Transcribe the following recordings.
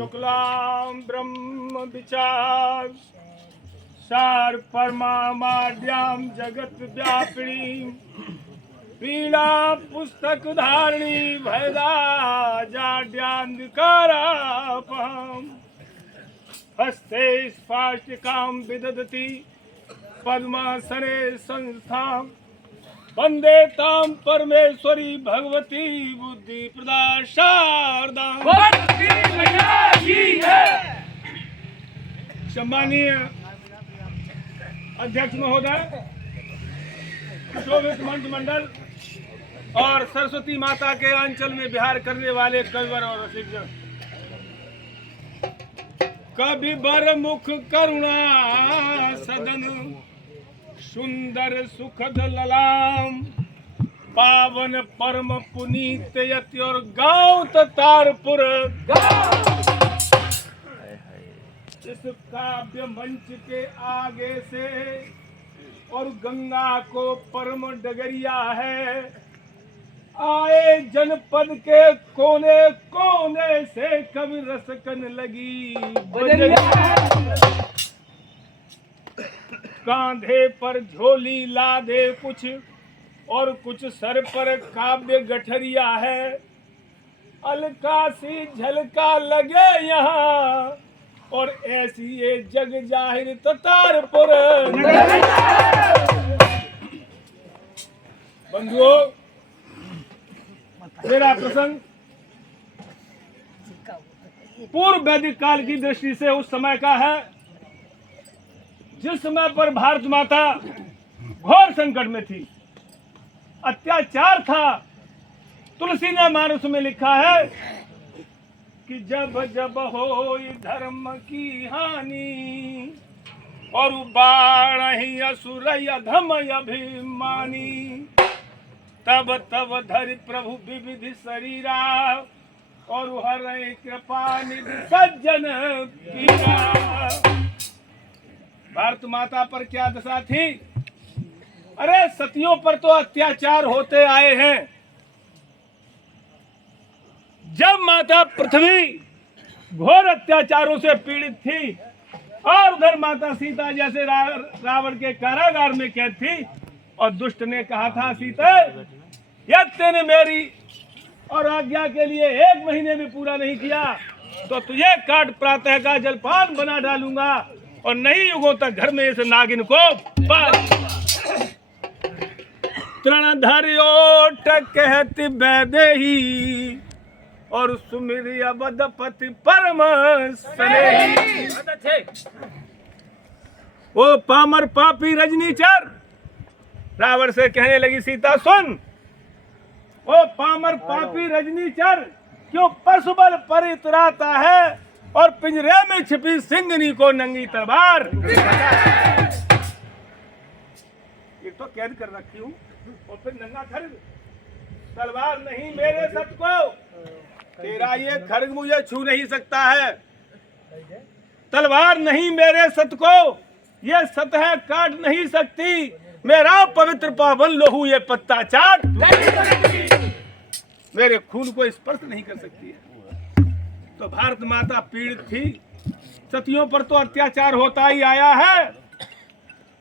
शुक्लां ब्रह्म विचार सार परमाद्यां जगत व्यापिणी पीड़ा पुस्तक धारिणी भयदा जाड्यांधकारापहं हस्ते स्फाष्टिकां विदधति पद्मासने संस्थां वंदे तां परमेश्वरी भगवती बुद्धि प्रदा शारदां। सम्मानीय अध्यक्ष महोदय, शोभित मंत्रिमंडल और सरस्वती माता के अंचल में विहार करने वाले कविवर और रसिकजन, कवि बर मुख करुणा सदन सुंदर सुखद ललाम पावन परम पुनीत यति और गांव तारपुर इस काव्य मंच के आगे से और गंगा को परम डगरिया है आए जनपद के कोने कोने से कवि रसकन लगी कांधे पर झोली लादे कुछ और कुछ सर पर काव्य गठरिया है। अलका सी झलका लगे यहाँ, और ऐसी ये जग जाहिर ततारपुर। बंधुओं, मेरा प्रसंग पूर्व वैदिक काल की दृष्टि से उस समय का है जिस समय पर भारत माता घोर संकट में थी, अत्याचार था। तुलसी ने मानस में लिखा है कि जब जब हो धर्म की हानि, और बाढ़हि असुर अधम अभिमानी, तब तब धरि प्रभु विविध शरीरा, और हर कृपा निधि सज्जन पीरा। भारत माता पर क्या दशा थी? अरे सतियों पर तो अत्याचार होते आए हैं। जब माता पृथ्वी घोर अत्याचारों से पीड़ित थी, और उधर माता सीता जैसे रावण के कारागार में कैद थी, और दुष्ट ने कहा था, सीता यदि तूने मेरी और आज्ञा के लिए 1 महीने में पूरा नहीं किया तो तुझे काट प्रातः का जलपान बना डालूंगा, और नहीं युगों तक घर में इस नागिन को तृण धरियोट कहती वैदेही, और सुमिर अबदपति परम स्नेही। वो पामर पापी रजनीचर रावण से कहने लगी, सीता सुन, ओ पामर पापी रजनीचर क्यों पशुबल पर इतराता है, और पिंजरे में छिपी सिंगनी को नंगी तलवार। एक तो कैद कर रखी हूँ और फिर नंगा खड्ग। तलवार नहीं मेरे सत को, तेरा ये खड्ग मुझे छू नहीं सकता है। तलवार नहीं मेरे सत को, ये सतह काट नहीं सकती। मेरा पवित्र पावन लोहू ये पत्ता चाट मेरे खून को स्पर्श नहीं कर सकती है। तो भारत माता पीड़ित थी, सतियों पर तो अत्याचार होता ही आया है।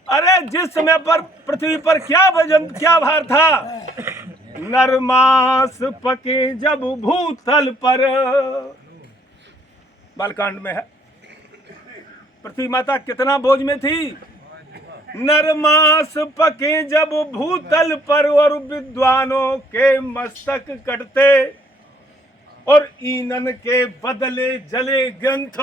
अरे जिस समय पर पृथ्वी पर क्या भार था, नरमास पके जब भूतल पर, बालकांड में है। पृथ्वी माता कितना बोझ में थी। नरमास पके जब भूतल पर, और विद्वानों के मस्तक कटते, और ईंधन के बदले जले ग्रंथ,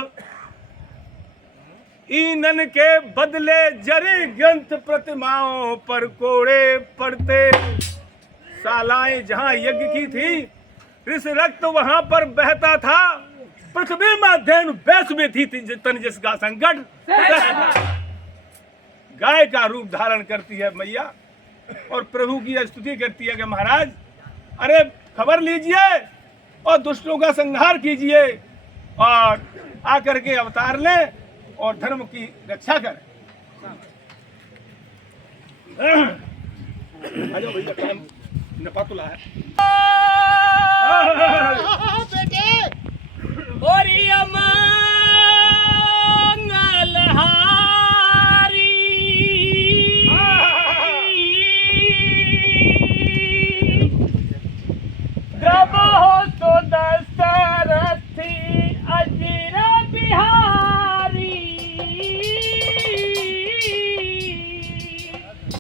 ईंधन के बदले जरे ग्रंथ, प्रतिमाओं पर कोड़े पड़ते। शालाएं जहां यज्ञ की थी, इस रक्त वहां पर बहता था। पृथ्वी माध्यम बैस में थी तन जिसका संकट। गाय का रूप धारण करती है मैया, और प्रभु की स्तुति करती है कि महाराज अरे खबर लीजिए और दुष्टों का संहार कीजिए, और आकर के अवतार लें और धर्म की रक्षा करें। आजो भैया काम नपातुला है। बेटे और ये मंगल